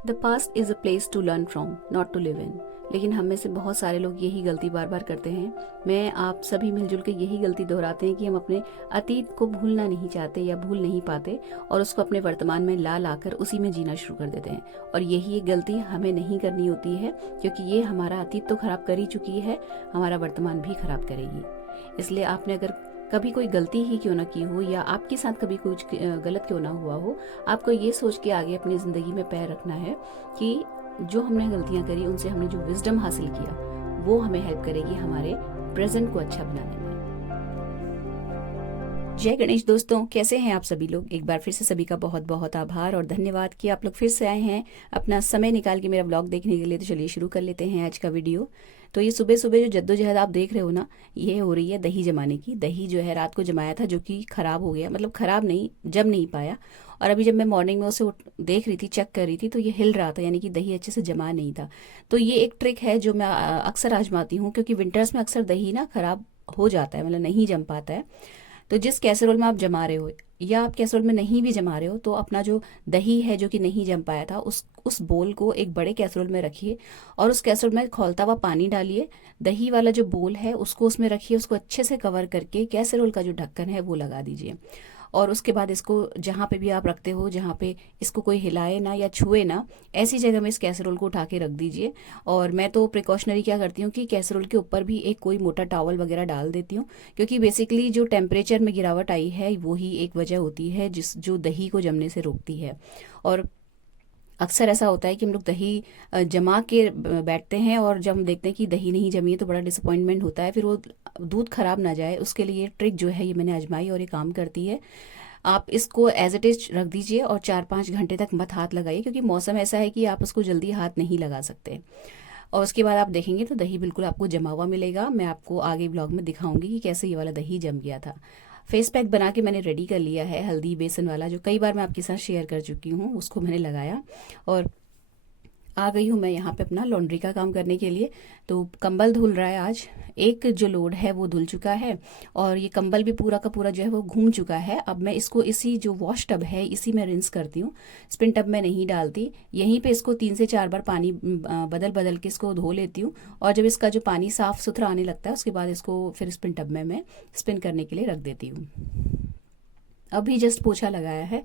The past is a place to learn from, not to live in. लेकिन हम में से बहुत सारे लोग यही गलती बार बार करते हैं। मैं आप सभी मिलजुल के यही गलती दोहराते हैं कि हम अपने अतीत को भूलना नहीं चाहते या भूल नहीं पाते और उसको अपने वर्तमान में ला लाकर उसी में जीना शुरू कर देते हैं। और यही एक गलती हमें नहीं करनी होती है, क्योंकि ये हमारा अतीत तो खराब कर ही चुकी है, हमारा वर्तमान भी खराब करेगी। इसलिए आपने अगर कभी कोई गलती ही क्यों ना की हो या आपके साथ कभी कुछ गलत क्यों ना हुआ हो, आपको ये सोच के आगे अपनी ज़िंदगी में पैर रखना है कि जो हमने गलतियां करी उनसे हमने जो विजडम हासिल किया वो हमें हेल्प करेगी हमारे प्रेजेंट को अच्छा बनाने में। जय गणेश दोस्तों, कैसे हैं आप सभी लोग। एक बार फिर से सभी का बहुत बहुत आभार और धन्यवाद कि आप लोग फिर से आए हैं अपना समय निकाल के मेरा ब्लॉग देखने के लिए। तो चलिए शुरू कर लेते हैं आज का वीडियो। तो ये सुबह सुबह जो जद्दोजहद आप देख रहे हो ना, ये हो रही है दही जमाने की। दही जो है रात को जमाया था, जो कि खराब हो गया, मतलब खराब नहीं, जम नहीं पाया। और अभी जब मैं मॉर्निंग में उसे देख रही थी, चेक कर रही थी, तो ये हिल रहा था, यानी कि दही अच्छे से जमा नहीं था। तो ये एक ट्रिक है जो मैं अक्सर आजमाती हूँ, क्योंकि विंटर्स में अक्सर दही ना खराब हो जाता है, मतलब नहीं जम पाता है। तो जिस कैसरोल में आप जमा रहे हो या आप कैसरोल में नहीं भी जमा रहे हो, तो अपना जो दही है जो कि नहीं जम पाया था, उस बोल को एक बड़े कैसरोल में रखिए और उस कैसरोल में खौलता हुआ पानी डालिए। दही वाला जो बोल है उसको उसमें रखिए, उसको अच्छे से कवर करके कैसरोल का जो ढक्कन है वो लगा दीजिए। और उसके बाद इसको जहाँ पे भी आप रखते हो, जहाँ पे इसको कोई हिलाए ना या छुए ना, ऐसी जगह में इस कैसरोल को उठा के रख दीजिए। और मैं तो प्रिकॉशनरी क्या करती हूँ कि कैसरोल के ऊपर भी एक कोई मोटा टॉवल वगैरह डाल देती हूँ, क्योंकि बेसिकली जो टेम्परेचर में गिरावट आई है वो ही एक वजह होती है जो दही को जमने से रोकती है। और अक्सर ऐसा होता है कि हम लोग दही जमा के बैठते हैं और जब हम देखते हैं कि दही नहीं जमी है तो बड़ा डिसअपॉइंटमेंट होता है, फिर वो दूध खराब ना जाए उसके लिए ये ट्रिक जो है ये मैंने आजमाई और ये काम करती है। आप इसको एज इट इज रख दीजिए और 4-5 घंटे तक मत हाथ लगाइए, क्योंकि मौसम ऐसा है कि आप उसको जल्दी हाथ नहीं लगा सकते। और उसके बाद आप देखेंगे तो दही बिल्कुल आपको जमा हुआ मिलेगा। मैं आपको आगे ब्लॉग में दिखाऊंगी कि कैसे ये वाला दही जम गया था। फेस पैक बना के मैंने रेडी कर लिया है, हल्दी बेसन वाला, जो कई बार मैं आपके साथ शेयर कर चुकी हूँ, उसको मैंने लगाया और आ गई हूँ मैं यहाँ पे अपना लॉन्ड्री का काम करने के लिए। तो कंबल धुल रहा है आज, एक जो लोड है वो धुल चुका है और ये कंबल भी पूरा का पूरा जो है वो घूम चुका है। अब मैं इसको इसी जो वॉश टब है इसी में रिंस करती हूँ, स्पिन टब में नहीं डालती। यहीं पे इसको 3 से 4 बार पानी बदल बदल के इसको धो लेती हूँ। और जब इसका जो पानी साफ सुथरा आने लगता है उसके बाद इसको फिर स्पिन टब में मैं स्पिन करने के लिए रख देती हूँ। अभी जस्ट पोछा लगाया है।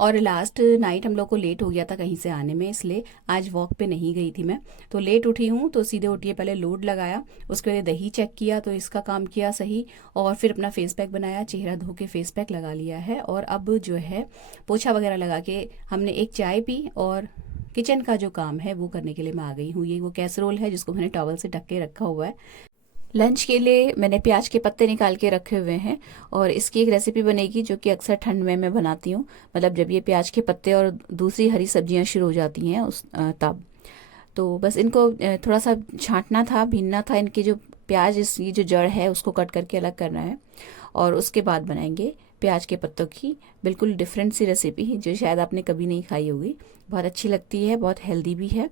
और लास्ट नाइट हम लोग को लेट हो गया था कहीं से आने में, इसलिए आज वॉक पे नहीं गई थी मैं। तो लेट उठी हूँ तो सीधे उठिए पहले लोड लगाया, उसके बाद दही चेक किया तो इसका काम किया सही, और फिर अपना फेस पैक बनाया, चेहरा धो के फेस पैक लगा लिया है। और अब जो है पोछा वगैरह लगा के हमने एक चाय पी और किचन का जो काम है वो करने के लिए मैं आ गई हूँ। ये वो कैसरोल है जिसको मैंने टॉवल से ढक के रखा हुआ है। लंच के लिए मैंने प्याज के पत्ते निकाल के रखे हुए हैं और इसकी एक रेसिपी बनेगी जो कि अक्सर ठंड में मैं बनाती हूँ, मतलब जब ये प्याज के पत्ते और दूसरी हरी सब्जियाँ शुरू हो जाती हैं उस तब। तो बस इनको थोड़ा सा छांटना था, भीनना था, इनकी जो प्याज ये जो जड़ है उसको कट करके अलग करना है। और उसके बाद बनाएंगे प्याज के पत्तों की बिल्कुल डिफरेंट सी रेसिपी जो शायद आपने कभी नहीं खाई होगी। बहुत अच्छी लगती है, बहुत हेल्दी भी है।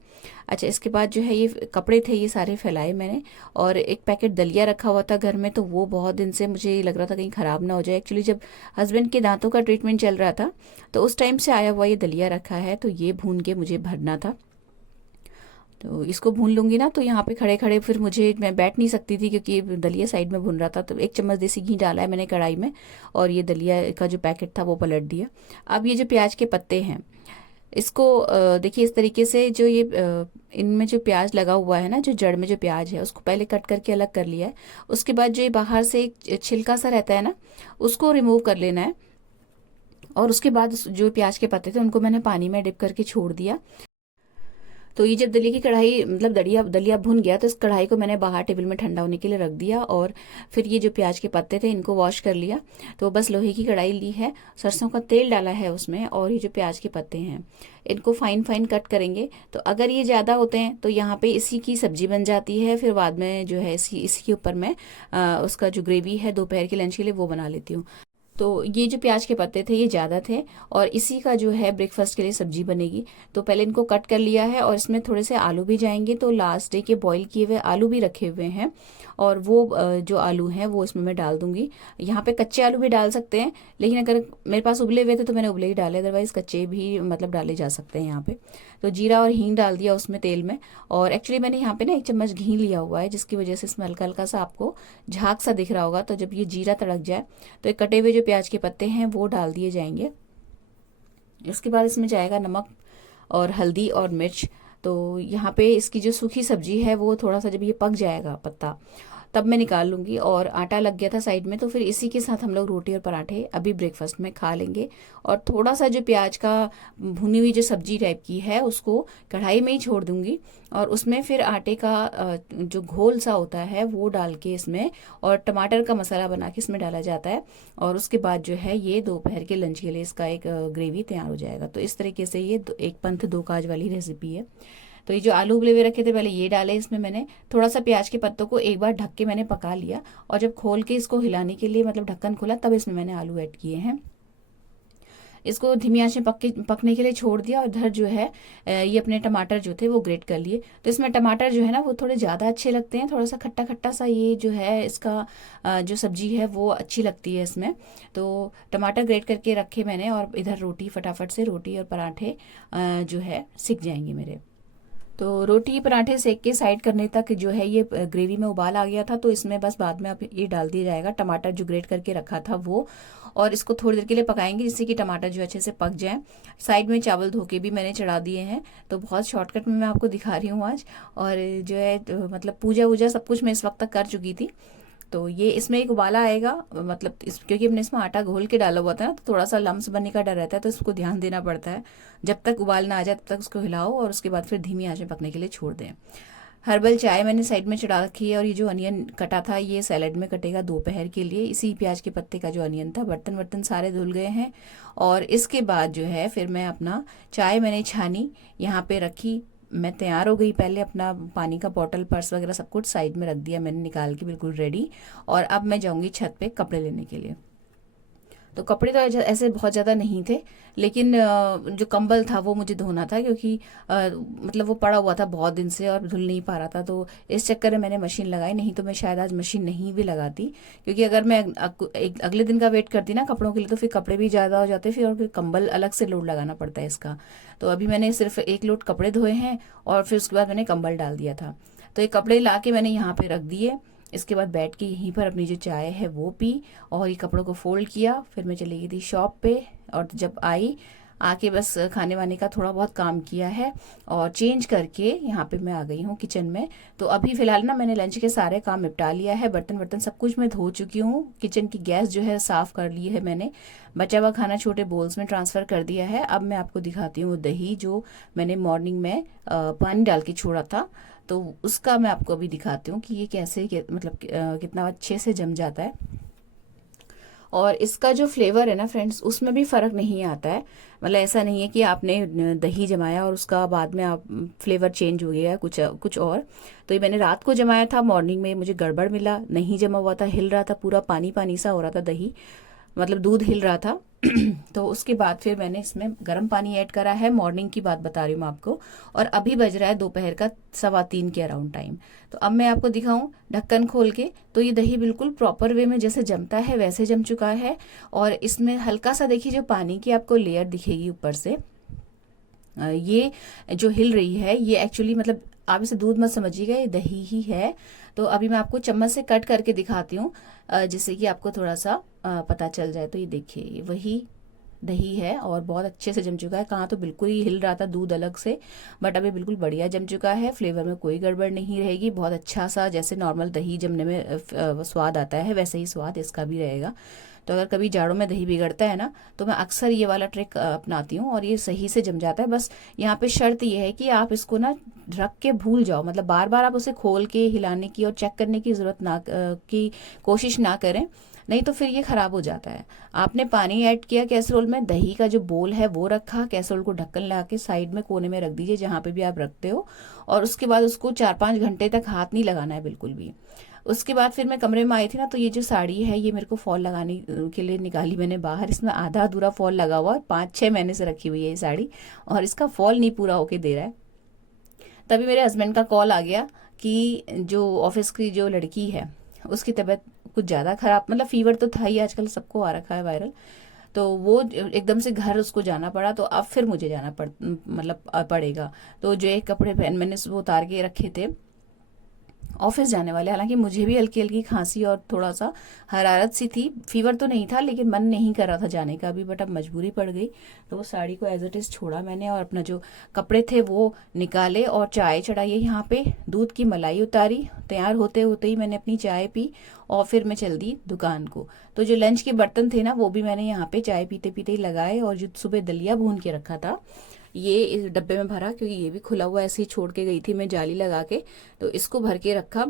अच्छा, इसके बाद जो है ये कपड़े थे ये सारे फैलाए मैंने, और एक पैकेट दलिया रखा हुआ था घर में, तो वो बहुत दिन से मुझे लग रहा था कहीं ख़राब ना हो जाए। एक्चुअली जब हस्बैंड के दांतों का ट्रीटमेंट चल रहा था तो उस टाइम से आया हुआ ये दलिया रखा है, तो ये भून के मुझे भरना था। तो इसको भून लूंगी ना, तो यहाँ पे खड़े खड़े फिर मैं बैठ नहीं सकती थी, क्योंकि दलिया साइड में भून रहा था। तो 1 चम्मच देसी घी डाला है मैंने कढ़ाई में और ये दलिया का जो पैकेट था वो पलट दिया। अब ये जो प्याज के पत्ते हैं इसको देखिए इस तरीके से, जो ये इनमें जो प्याज लगा हुआ है ना, जो जड़ में जो प्याज है उसको पहले कट करके अलग कर लिया है। उसके बाद जो ये बाहर से एक छिलका सा रहता है ना, उसको रिमूव कर लेना है। और उसके बाद जो प्याज के पत्ते थे उनको मैंने पानी में डिप करके छोड़ दिया। तो ये जब दलिया की कढ़ाई, मतलब दलिया दलिया भुन गया, तो इस कढ़ाई को मैंने बाहर टेबल में ठंडा होने के लिए रख दिया। और फिर ये जो प्याज के पत्ते थे इनको वॉश कर लिया। तो बस लोहे की कढ़ाई ली है, सरसों का तेल डाला है उसमें, और ये जो प्याज के पत्ते हैं इनको फाइन फाइन कट करेंगे। तो अगर ये ज़्यादा होते हैं तो यहाँ पे इसी की सब्जी बन जाती है, फिर बाद में जो है इसी के ऊपर मैं उसका जो ग्रेवी है दोपहर के लंच के लिए वो बना लेती हूँ। तो ये जो प्याज के पत्ते थे ये ज़्यादा थे और इसी का जो है ब्रेकफास्ट के लिए सब्जी बनेगी। तो पहले इनको कट कर लिया है और इसमें थोड़े से आलू भी जाएंगे। तो लास्ट डे के बॉईल किए हुए आलू भी रखे हुए हैं और वो जो आलू हैं वो इसमें मैं डाल दूंगी। यहाँ पे कच्चे आलू भी डाल सकते हैं, लेकिन अगर मेरे पास उबले हुए थे तो मैंने उबले ही डाले, अदरवाइज कच्चे भी मतलब डाले जा सकते हैं यहाँ पे। तो जीरा और हींग डाल दिया उसमें तेल में। और एक्चुअली मैंने यहाँ पे ना 1 चम्मच घी लिया हुआ है, जिसकी वजह से इसमें हल्का हल्का सा आपको झाग सा दिख रहा होगा। तो जब ये जीरा तड़क जाए तो एक कटे हुए जो प्याज के पत्ते हैं वो डाल दिए जाएंगे। इसके बाद इसमें जाएगा नमक और हल्दी और मिर्च। तो यहाँ पे इसकी जो सूखी सब्जी है वो थोड़ा सा जब ये पक जाएगा पत्ता, तब मैं निकाल लूँगी। और आटा लग गया था साइड में, तो फिर इसी के साथ हम लोग रोटी और पराठे अभी ब्रेकफास्ट में खा लेंगे। और थोड़ा सा जो प्याज का भुनी हुई जो सब्जी टाइप की है उसको कढ़ाई में ही छोड़ दूँगी, और उसमें फिर आटे का जो घोल सा होता है वो डाल के इसमें, और टमाटर का मसाला बना के इसमें डाला जाता है। और उसके बाद जो है ये दोपहर के लंच के लिए इसका एक ग्रेवी तैयार हो जाएगा। तो इस तरीके से ये एक पंथ दो काज वाली रेसिपी है। तो ये जो आलू उबले हुए रखे थे पहले ये डाले इसमें मैंने, थोड़ा सा प्याज के पत्तों को एक बार ढक के मैंने पका लिया, और जब खोल के इसको हिलाने के लिए मतलब ढक्कन खोला तब इसमें मैंने आलू ऐड किए हैं। इसको धीमी आंच में पकने के लिए छोड़ दिया। और इधर जो है ये अपने टमाटर जो थे वो ग्रेट कर लिए। तो इसमें टमाटर जो है ना वो थोड़े ज़्यादा अच्छे लगते हैं, थोड़ा सा खट्टा खट्टा सा ये जो है इसका जो सब्जी है वो अच्छी लगती है इसमें। तो टमाटर ग्रेट करके रखे मैंने, और इधर रोटी फटाफट से रोटी और पराठे जो है सिक जाएंगे मेरे। तो रोटी पराठे सेक के साइड करने तक जो है ये ग्रेवी में उबाल आ गया था। तो इसमें बस बाद में अब ये डाल दिया जाएगा टमाटर जो ग्रेट करके रखा था वो, और इसको थोड़ी देर के लिए पकाएंगे जिससे कि टमाटर जो अच्छे से पक जाए। साइड में चावल धो के भी मैंने चढ़ा दिए हैं। तो बहुत शॉर्टकट में मैं आपको दिखा रही हूँ आज। और जो है मतलब पूजा वूजा सब कुछ मैं इस वक्त तक कर चुकी थी। तो ये इसमें एक उबाला आएगा, मतलब क्योंकि हमने इसमें आटा घोल के डाला हुआ था ना, तो थोड़ा सा लम्स बनने का डर रहता है, तो इसको ध्यान देना पड़ता है। जब तक उबाल ना आ जाए तब तक उसको हिलाओ, और उसके बाद फिर धीमी आंच में पकने के लिए छोड़ दें। हर्बल चाय मैंने साइड में चढ़ा रखी है। और ये जो अनियन कटा था ये सैलेड में कटेगा दोपहर के लिए, इसी प्याज के पत्ते का जो अनियन था। बर्तन वर्तन सारे धुल गए हैं। और इसके बाद जो है फिर मैं अपना चाय मैंने छानी, यहाँ पे रखी, मैं तैयार हो गई। पहले अपना पानी का बॉटल पर्स वगैरह सब कुछ साइड में रख दिया मैंने निकाल के बिल्कुल रेडी। और अब मैं जाऊंगी छत पे कपड़े लेने के लिए। तो कपड़े तो ऐसे बहुत ज़्यादा नहीं थे, लेकिन जो कंबल था वो मुझे धोना था, क्योंकि मतलब वो पड़ा हुआ था बहुत दिन से और धुल नहीं पा रहा था। तो इस चक्कर में मैंने मशीन लगाई, नहीं तो मैं शायद आज मशीन नहीं भी लगाती। क्योंकि अगर मैं एक अगले दिन का वेट करती ना कपड़ों के लिए तो फिर कपड़े भी ज़्यादा हो जाते फिर, और फिर कंबल अलग से लोड लगाना पड़ता है इसका। तो अभी मैंने सिर्फ एक लोड कपड़े धोए हैं, और फिर उसके बाद मैंने कंबल डाल दिया था। तो ये कपड़े ला के मैंने यहाँ पे रख दिए। इसके बाद बैठ के यहीं पर अपनी जो चाय है वो पी, और ये कपड़ों को फोल्ड किया। फिर मैं चली गई थी शॉप पे, और जब आई आके बस खाने वाने का थोड़ा बहुत काम किया है, और चेंज करके यहाँ पे मैं आ गई हूँ किचन में। तो अभी फिलहाल ना मैंने लंच के सारे काम निपटा लिया है, बर्तन वर्तन सब कुछ मैं धो चुकी हूँ। किचन की गैस जो है साफ कर ली है मैंने, बचा हुआ खाना छोटे बोल्स में ट्रांसफ़र कर दिया है। अब मैं आपको दिखाती हूँ दही जो मैंने मॉर्निंग में पानी डाल के छोड़ा था, तो उसका मैं आपको अभी दिखाती हूँ कि ये कैसे मतलब कितना अच्छे से जम जाता है। और इसका जो फ्लेवर है ना फ्रेंड्स उसमें भी फ़र्क नहीं आता है। मतलब ऐसा नहीं है कि आपने दही जमाया और उसका बाद में आप फ्लेवर चेंज हो गया कुछ कुछ और। तो ये मैंने रात को जमाया था, मॉर्निंग में मुझे गड़बड़ मिला, नहीं जमा हुआ था, हिल रहा था, पूरा पानी पानी सा हो रहा था दही, मतलब दूध हिल रहा था। तो उसके बाद फिर मैंने इसमें गर्म पानी ऐड करा है, मॉर्निंग की बात बता रही हूँ मैं आपको। और अभी बज रहा है दोपहर का 3:15 के अराउंड टाइम। तो अब मैं आपको दिखाऊं ढक्कन खोल के, तो ये दही बिल्कुल प्रॉपर वे में जैसे जमता है वैसे जम चुका है। और इसमें हल्का सा देखिए जो पानी की आपको लेयर दिखेगी ऊपर से, ये जो हिल रही है ये एक्चुअली मतलब आप इसे दूध मत समझिएगा, ये दही ही है। तो अभी मैं आपको चम्मच से कट करके दिखाती हूँ जिससे कि आपको थोड़ा सा पता चल जाए। तो ये देखिए ये वही दही है और बहुत अच्छे से जम चुका है। कहाँ तो बिल्कुल ही हिल रहा था दूध अलग से, बट अभी बिल्कुल बढ़िया जम चुका है। फ्लेवर में कोई गड़बड़ नहीं रहेगी, बहुत अच्छा सा जैसे नॉर्मल दही जमने में स्वाद आता है वैसे ही स्वाद इसका भी रहेगा। तो अगर कभी जाड़ों में दही बिगड़ता है ना तो मैं अक्सर ये वाला ट्रिक अपनाती हूँ और ये सही से जम जाता है। बस यहाँ पे शर्त ये है कि आप इसको ना रख के भूल जाओ, मतलब बार बार आप उसे खोल के हिलाने की और चेक करने की ज़रूरत ना की कोशिश ना करें, नहीं तो फिर ये ख़राब हो जाता है। आपने पानी ऐड किया कैसरोल में, दही का जो बोल है वो रखा, कैसरोल को ढक्कन लगा के साइड में कोने में रख दीजिए जहाँ पे भी आप रखते हो, और उसके बाद उसको 4-5 घंटे तक हाथ नहीं लगाना है बिल्कुल भी। उसके बाद फिर मैं कमरे में आई थी ना, तो ये जो साड़ी है ये मेरे को फॉल लगाने के लिए निकाली मैंने बाहर। इसमें आधा अधूरा फॉल लगा हुआ है, 5-6 महीने से रखी हुई है ये साड़ी और इसका फॉल नहीं पूरा होके दे रहा है। तभी मेरे हस्बैंड का कॉल आ गया कि जो ऑफिस की जो लड़की है उसकी तबीयत कुछ ज़्यादा ख़राब, मतलब फीवर तो था ही, आजकल सबको आ रखा है वायरल। तो वो एकदम से घर उसको जाना पड़ा, तो अब फिर मुझे जाना पड़ेगा। तो जो एक कपड़े पहन मैंने वो उतार के रखे थे ऑफिस जाने वाले, हालांकि मुझे भी हल्की हल्की खांसी और थोड़ा सा हरारत सी थी, फीवर तो नहीं था लेकिन मन नहीं कर रहा था जाने का भी, बट अब मजबूरी पड़ गई। तो वो साड़ी को एज इट इज़ छोड़ा मैंने और अपना जो कपड़े थे वो निकाले और चाय चढ़ाई है यहाँ पे, दूध की मलाई उतारी, तैयार होते होते ही मैंने अपनी चाय पी और फिर मैं चल दी दुकान को। तो जो लंच के बर्तन थे ना वो भी मैंने यहाँ पे चाय पीते पीते ही लगाए, और जो सुबह दलिया भून के रखा था ये इस डब्बे में भरा, क्योंकि ये भी खुला हुआ ऐसे ही छोड़ के गई थी मैं जाली लगा के, तो इसको भर के रखा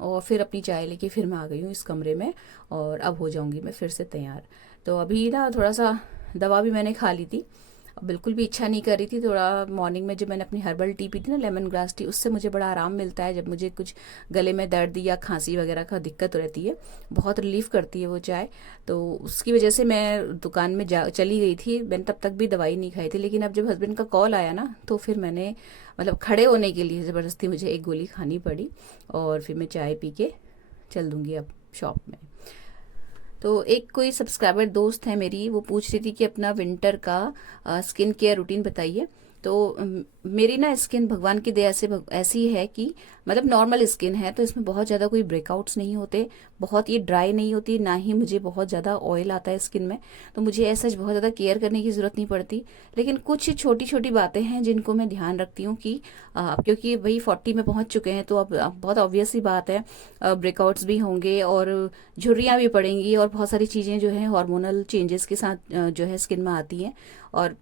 और फिर अपनी चाय लेके फिर मैं आ गई हूँ इस कमरे में, और अब हो जाऊंगी मैं फिर से तैयार। तो अभी ना थोड़ा सा दवा भी मैंने खा ली थी, अब बिल्कुल भी इच्छा नहीं कर रही थी। थोड़ा मॉर्निंग में जब मैंने अपनी हर्बल टी पी थी ना, लेमन ग्रास टी, उससे मुझे बड़ा आराम मिलता है जब मुझे कुछ गले में दर्द या खांसी वगैरह का दिक्कत रहती है, बहुत रिलीफ करती है वो चाय। तो उसकी वजह से मैं दुकान में चली गई थी, मैंने तब तक भी दवाई नहीं खाई थी, लेकिन अब जब हस्बैंड का कॉल आया ना तो फिर मैंने खड़े होने के लिए ज़बरदस्ती मुझे एक गोली खानी पड़ी, और फिर मैं चाय पी के चल दूंगी अब शॉप में। तो एक कोई सब्सक्राइबर दोस्त है मेरी, वो पूछ रही थी कि अपना विंटर का स्किन केयर रूटीन बताइए। तो मेरी ना स्किन भगवान की दया से ऐसी है कि नॉर्मल स्किन है, तो इसमें बहुत ज़्यादा कोई ब्रेकआउट्स नहीं होते, बहुत ये ड्राई नहीं होती, ना ही मुझे बहुत ज़्यादा ऑयल आता है स्किन में, तो मुझे ऐसा बहुत ज़्यादा केयर करने की ज़रूरत नहीं पड़ती। लेकिन कुछ छोटी छोटी बातें हैं जिनको मैं ध्यान रखती हूँ कि क्योंकि भाई 40 में पहुँच चुके हैं, तो अब बहुत ऑब्वियस सी बात है, ब्रेकआउट्स भी होंगे और झुर्रियाँ भी पड़ेंगी और बहुत सारी चीज़ें जो है हार्मोनल चेंजेस के साथ जो है स्किन में आती हैं। और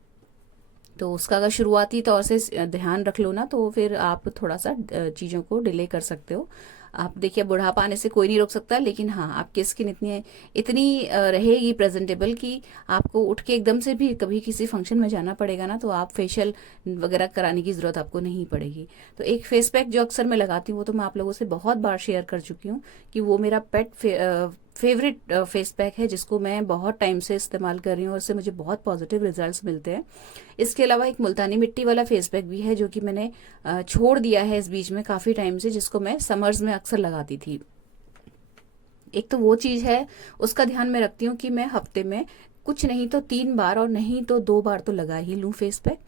तो उसका अगर शुरुआती तौर से ध्यान रख लो ना, तो फिर आप थोड़ा सा चीज़ों को डिले कर सकते हो। आप देखिए बुढ़ापा आने से कोई नहीं रोक सकता, लेकिन हाँ आपकी स्किन इतनी इतनी रहेगी प्रेजेंटेबल कि आपको उठ के एकदम से भी कभी किसी फंक्शन में जाना पड़ेगा ना, तो आप फेशियल वगैरह कराने की ज़रूरत आपको नहीं पड़ेगी। तो एक फेस पैक जो अक्सर मैं लगाती हूँ, वो तो मैं आप लोगों से बहुत बार शेयर कर चुकी हूँ कि वो मेरा फेवरेट फेस पैक है, जिसको मैं बहुत टाइम से इस्तेमाल कर रही हूँ और उससे मुझे बहुत पॉजिटिव रिजल्ट्स मिलते हैं। इसके अलावा एक मुल्तानी मिट्टी वाला फेस पैक भी है जो कि मैंने छोड़ दिया है इस बीच में काफ़ी टाइम से, जिसको मैं समर्स में अक्सर लगाती थी। एक तो वो चीज़ है, उसका ध्यान मैं रखती हूँ कि मैं हफ्ते में कुछ नहीं तो 3 बार और नहीं तो 2 बार तो लगा ही लूँ फेस पैक।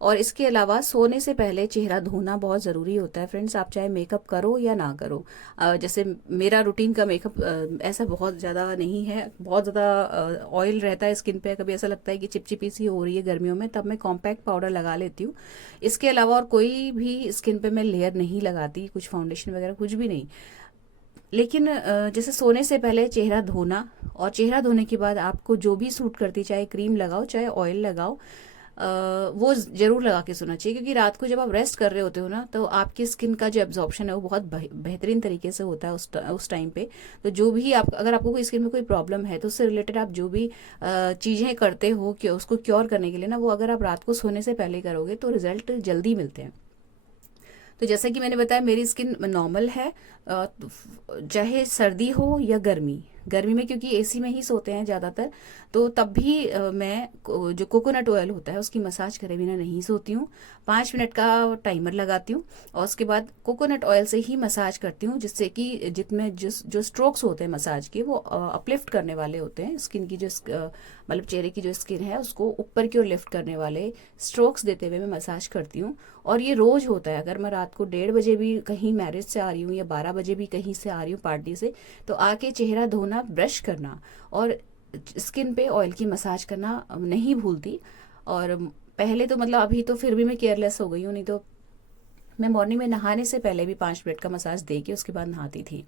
और इसके अलावा सोने से पहले चेहरा धोना बहुत ज़रूरी होता है फ्रेंड्स, आप चाहे मेकअप करो या ना करो। जैसे मेरा रूटीन का मेकअप ऐसा बहुत ज़्यादा नहीं है, बहुत ज़्यादा ऑयल रहता है स्किन पे, कभी ऐसा लगता है कि चिपचिपी सी हो रही है गर्मियों में, तब मैं कॉम्पैक्ट पाउडर लगा लेती हूँ। इसके अलावा और कोई भी स्किन पे मैं लेयर नहीं लगाती, कुछ फाउंडेशन वगैरह कुछ भी नहीं। लेकिन जैसे सोने से पहले चेहरा धोना, और चेहरा धोने के बाद आपको जो भी सूट करती, चाहे क्रीम लगाओ चाहे ऑयल लगाओ, वो जरूर लगा के सोना चाहिए, क्योंकि रात को जब आप रेस्ट कर रहे होते हो ना, तो आपकी स्किन का जो एब्जॉर्प्शन है वो बहुत बेहतरीन तरीके से होता है उस टाइम पे। तो जो भी आप, अगर आपको कोई स्किन में कोई प्रॉब्लम है तो उससे रिलेटेड आप जो भी चीज़ें करते हो कि उसको क्योर करने के लिए ना, वो अगर आप रात को सोने से पहले करोगे तो रिजल्ट जल्दी मिलते हैं। तो जैसा कि मैंने बताया मेरी स्किन नॉर्मल है, चाहे सर्दी हो या गर्मी। गर्मी में क्योंकि एसी में ही सोते हैं ज़्यादातर, तो तब भी मैं जो कोकोनट ऑयल होता है उसकी मसाज करे बिना नहीं सोती हूँ। 5 मिनट का टाइमर लगाती हूँ और उसके बाद कोकोनट ऑयल से ही मसाज करती हूँ, जिससे कि जितने जो स्ट्रोक्स होते हैं मसाज के, वो अपलिफ्ट करने वाले होते हैं स्किन की, जो चेहरे की जो स्किन है उसको ऊपर की ओर लिफ्ट करने वाले स्ट्रोक्स देते हुए मैं मसाज करती हूँ। और ये रोज होता है, अगर मैं रात को 1:30 भी कहीं मैरिज से आ रही हूँ या 12 बजे भी कहीं से आ रही हूँ पार्टी से, तो आके चेहरा धोना, ब्रश करना और स्किन पे ऑयल की मसाज करना नहीं भूलती। और पहले तो अभी तो फिर भी मैं केयरलेस हो गई हूँ, नहीं तो मैं मॉर्निंग में नहाने से पहले भी 5 मिनट का मसाज दे के उसके बाद नहाती थी।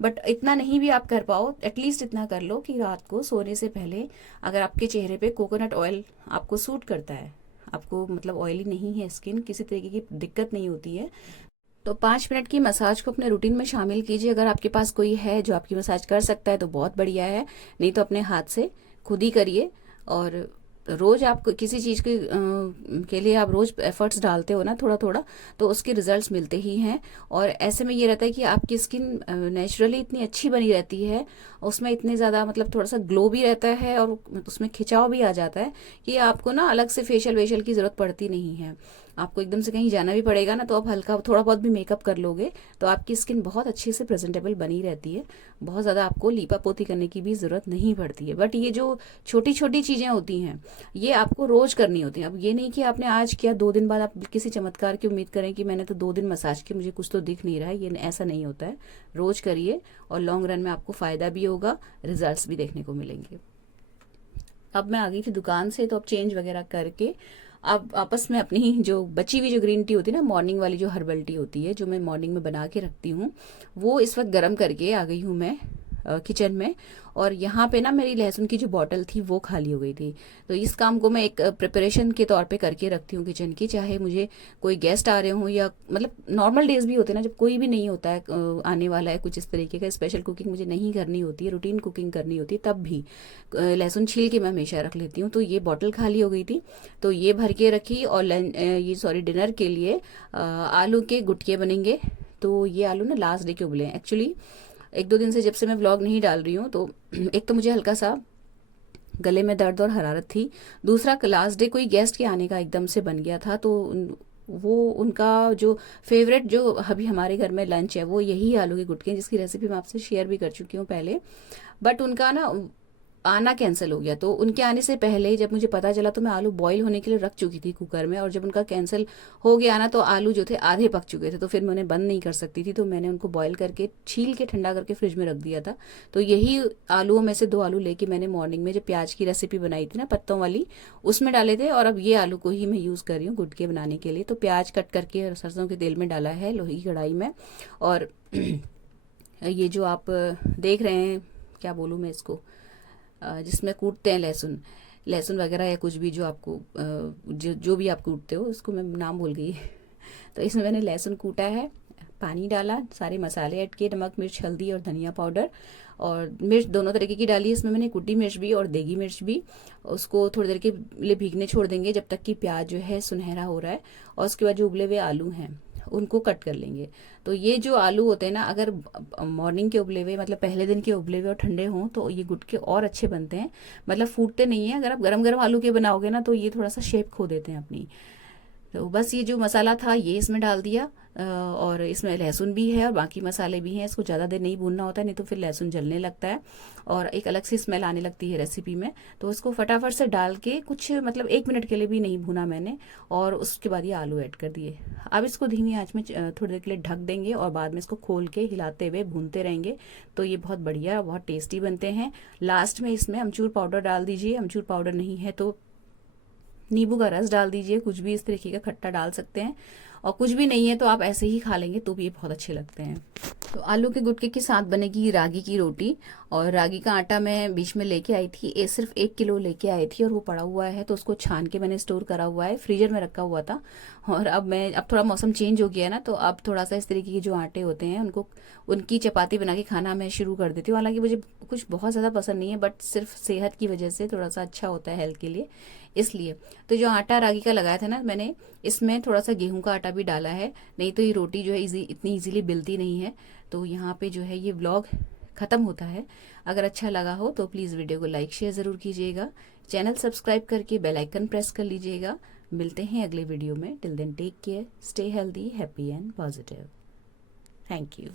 बट इतना नहीं भी आप कर पाओ, एटलीस्ट इतना कर लो कि रात को सोने से पहले अगर आपके चेहरे पे कोकोनट ऑयल आपको सूट करता है, आपको ऑयली नहीं है स्किन, किसी तरीके की दिक्कत नहीं होती है, तो 5 मिनट की मसाज को अपने रूटीन में शामिल कीजिए। अगर आपके पास कोई है जो आपकी मसाज कर सकता है तो बहुत बढ़िया है, नहीं तो अपने हाथ से खुद ही करिए। और रोज आप किसी चीज़ के लिए आप रोज एफर्ट्स डालते हो ना थोड़ा थोड़ा, तो उसके रिजल्ट्स मिलते ही हैं। और ऐसे में ये रहता है कि आपकी स्किन नेचुरली इतनी अच्छी बनी रहती है, उसमें इतने ज़्यादा थोड़ा सा ग्लो भी रहता है और उसमें खिंचाव भी आ जाता है कि आपको ना अलग से फेशियल वेशियल की ज़रूरत पड़ती नहीं है। आपको एकदम से कहीं जाना भी पड़ेगा ना, तो आप हल्का थोड़ा बहुत भी मेकअप कर लोगे तो आपकी स्किन बहुत अच्छे से प्रेजेंटेबल बनी रहती है। बहुत ज़्यादा आपको लीपा पोती करने की भी ज़रूरत नहीं पड़ती है। बट ये जो छोटी छोटी चीज़ें होती हैं ये आपको रोज़ करनी होती हैं। अब ये नहीं कि आपने आज किया 2 दिन बाद आप किसी चमत्कार की उम्मीद करें कि मैंने तो 2 दिन मसाज किया मुझे कुछ तो दिख नहीं रहा है, ये ऐसा नहीं होता है। रोज़ करिए और लॉन्ग रन में आपको फ़ायदा भी होगा, रिजल्ट्स भी देखने को मिलेंगे। अब मैं आ गई थी दुकान से, तो अब चेंज वगैरह करके अब आपस में अपनी जो बची हुई जो ग्रीन टी होती है ना, मॉर्निंग वाली जो हर्बल टी होती है जो मैं मॉर्निंग में बना के रखती हूँ, वो इस वक्त गर्म करके आ गई हूँ मैं किचन में। और यहाँ पे ना मेरी लहसुन की जो बॉटल थी वो खाली हो गई थी। तो इस काम को मैं एक प्रिपरेशन के तौर पे करके रखती हूँ किचन की, चाहे मुझे कोई गेस्ट आ रहे हों या मतलब नॉर्मल डेज भी होते हैं ना जब कोई भी नहीं होता है आने वाला है, कुछ इस तरीके का स्पेशल कुकिंग मुझे नहीं करनी होती है, रूटीन कुकिंग करनी होती है, तब भी लहसुन छील के मैं हमेशा रख लेती हूँ। तो ये बॉटल खाली हो गई थी तो ये भर के रखी। और डिनर के लिए आलू के गुटके बनेंगे। तो ये आलू ना लास्ट डे के उबले हैं एक्चुअली। 1-2 दिन से जब से मैं व्लॉग नहीं डाल रही हूँ तो एक तो मुझे हल्का सा गले में दर्द और हरारत थी, दूसरा लास्ट डे कोई गेस्ट के आने का एकदम से बन गया था। तो वो उनका जो फेवरेट जो अभी हमारे घर में लंच है वो यही आलू के गुटके हैं, जिसकी रेसिपी मैं आपसे शेयर भी कर चुकी हूँ पहले। बट उनका ना आना कैंसिल हो गया। तो उनके आने से पहले जब मुझे पता चला तो मैं आलू बॉईल होने के लिए रख चुकी थी कुकर में, और जब उनका कैंसिल हो गया ना तो आलू जो थे आधे पक चुके थे, तो फिर मैं उन्हें बंद नहीं कर सकती थी, तो मैंने उनको बॉईल करके छील के ठंडा करके फ्रिज में रख दिया था। तो यही आलूओं में से 2 आलू लेके मैंने मॉर्निंग में जो प्याज की रेसिपी बनाई थी ना पत्तों वाली, उसमें डाले थे। और अब ये आलू को ही मैं यूज़ कर रही हूँ गुटके बनाने के लिए। तो प्याज कट करके और सरसों के तेल में डाला है लोही की कढ़ाई में। और ये जो आप देख रहे हैं, क्या बोलूँ मैं इसको, जिसमें कूटते हैं लहसुन लहसुन वगैरह या कुछ भी जो आपको जो भी आप कूटते हो, उसको मैं नाम भूल गई तो इसमें मैंने लहसुन कूटा है, पानी डाला, सारे मसाले ऐड किए, नमक मिर्च हल्दी और धनिया पाउडर, और मिर्च दोनों तरीके की डाली। इसमें मैंने कुटी मिर्च भी और देगी मिर्च भी। उसको थोड़ी देर के लिए भीगने छोड़ देंगे जब तक कि प्याज जो है सुनहरा हो रहा है। और उसके बाद जो उबले हुए आलू हैं उनको कट कर लेंगे। तो ये जो आलू होते हैं ना, अगर मॉर्निंग के उबले हुए मतलब पहले दिन के उबले हुए और ठंडे हों तो ये गुटके और अच्छे बनते हैं, मतलब फूटते नहीं है। अगर आप गरम गरम आलू के बनाओगे ना तो ये थोड़ा सा शेप खो देते हैं अपनी। तो बस ये जो मसाला था ये इसमें डाल दिया, और इसमें लहसुन भी है और बाकी मसाले भी हैं। इसको ज़्यादा देर नहीं भूनना होता है, नहीं तो फिर लहसुन जलने लगता है और एक अलग सी स्मेल आने लगती है रेसिपी में। तो इसको फटाफट से डाल के कुछ मतलब 1 मिनट के लिए भी नहीं भूना मैंने, और उसके बाद ये आलू ऐड कर दिए। अब इसको धीमी आंच में थोड़ी देर के लिए ढक देंगे और बाद में इसको खोल के हिलाते हुए भूनते रहेंगे। तो ये बहुत बढ़िया बहुत टेस्टी बनते हैं। लास्ट में इसमें अमचूर पाउडर डाल दीजिए, अमचूर पाउडर नहीं है तो नींबू का रस डाल दीजिए, कुछ भी इस तरीके का खट्टा डाल सकते हैं। और कुछ भी नहीं है तो आप ऐसे ही खा लेंगे तो भी ये बहुत अच्छे लगते हैं। तो आलू के गुटके के साथ बनेगी रागी की रोटी। और रागी का आटा मैं बीच में लेके आई थी, सिर्फ 1 किलो लेके आई थी और वो पड़ा हुआ है, तो उसको छान के मैंने स्टोर करा हुआ है, फ्रीजर में रखा हुआ था। और अब थोड़ा मौसम चेंज हो गया है ना, तो अब थोड़ा सा इस तरीके के जो आटे होते हैं उनकी चपाती बना के खाना मैं शुरू कर देती हूँ। हालांकि मुझे कुछ बहुत ज़्यादा पसंद नहीं है, बट सिर्फ सेहत की वजह से थोड़ा सा अच्छा होता है हेल्थ के लिए, इसलिए। तो जो आटा रागी का लगाया था ना मैंने, इसमें थोड़ा सा गेहूं का आटा भी डाला है, नहीं तो ये रोटी जो है इतनी इजीली बिलती नहीं है। तो यहाँ पे जो है ये व्लॉग ख़त्म होता है। अगर अच्छा लगा हो तो प्लीज़ वीडियो को लाइक शेयर ज़रूर कीजिएगा, चैनल सब्सक्राइब करके बेल आइकन प्रेस कर लीजिएगा। मिलते हैं अगले वीडियो में। Till then take care, stay healthy, happy and positive. Thank you.